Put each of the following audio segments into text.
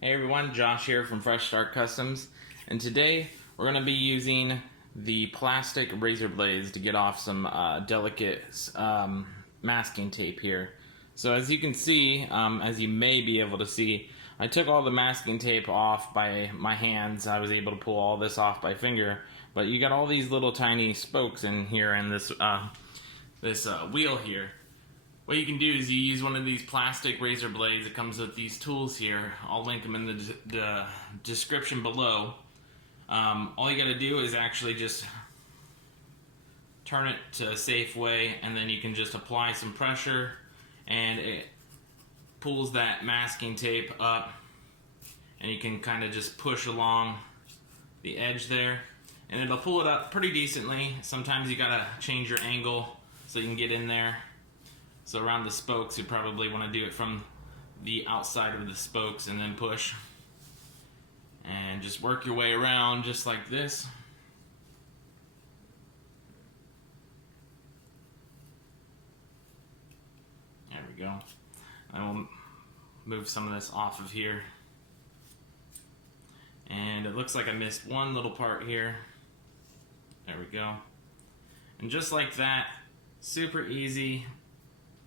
Hey everyone, Josh here from Fresh Start Customs, and today we're going to be using the plastic razor blades to get off some delicate masking tape here. So as you can see, as you may be able to see, I took all the masking tape off by my hands. I was able to pull all this off by finger, but you got all these little tiny spokes in here in this wheel here. What you can do is you use one of these plastic razor blades. It comes with these tools here. I'll link them in the description below. All you got to do is actually just turn it to a safe way, and then you can just apply some pressure, and it pulls that masking tape up, and you can kind of just push along the edge there, and it'll pull it up pretty decently. Sometimes you got to change your angle so you can get in there. So around the spokes, you probably want to do it from the outside of the spokes and then push. And just work your way around just like this. There we go. I will move some of this off of here. And it looks like I missed one little part here. There we go. And just like that, super easy.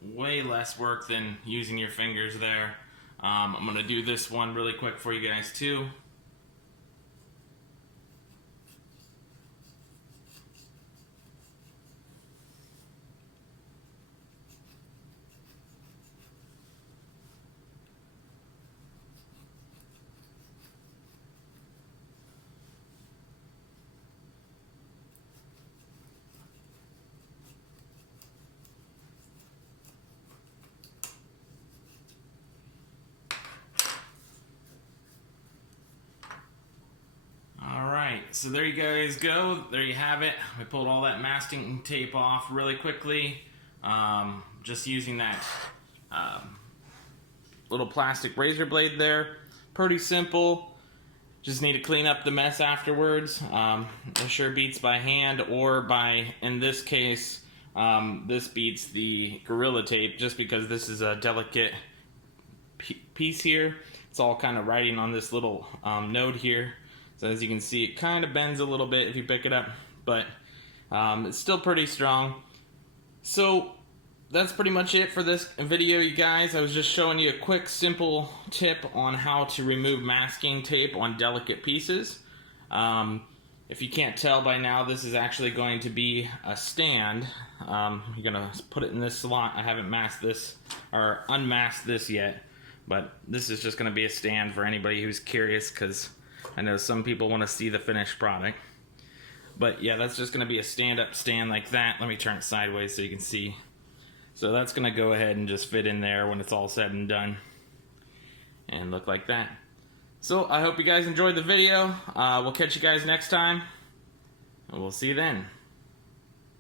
Way less work than using your fingers there. I'm going to do this one really quick for you guys too. So there you guys go. There you have it. I pulled all that masking tape off really quickly. Just using that little plastic razor blade there. Pretty simple. Just need to clean up the mess afterwards. It sure beats by hand, or by, in this case, this beats the Gorilla Tape, just because this is a delicate piece here. It's all kind of riding on this little node here. So as you can see, it kind of bends a little bit if you pick it up, but it's still pretty strong. So that's pretty much it for this video, you guys. I was just showing you a quick, simple tip on how to remove masking tape on delicate pieces. If you can't tell by now, this is actually going to be a stand. You're gonna put it in this slot. I haven't masked this or unmasked this yet, but this is just gonna be a stand for anybody who's curious, because I know some people want to see the finished product. But yeah, that's just going to be a stand-up stand like that. Let me turn it sideways so you can see. So that's going to go ahead and just fit in there when it's all said and done. And look like that. So I hope you guys enjoyed the video. We'll catch you guys next time. And we'll see you then.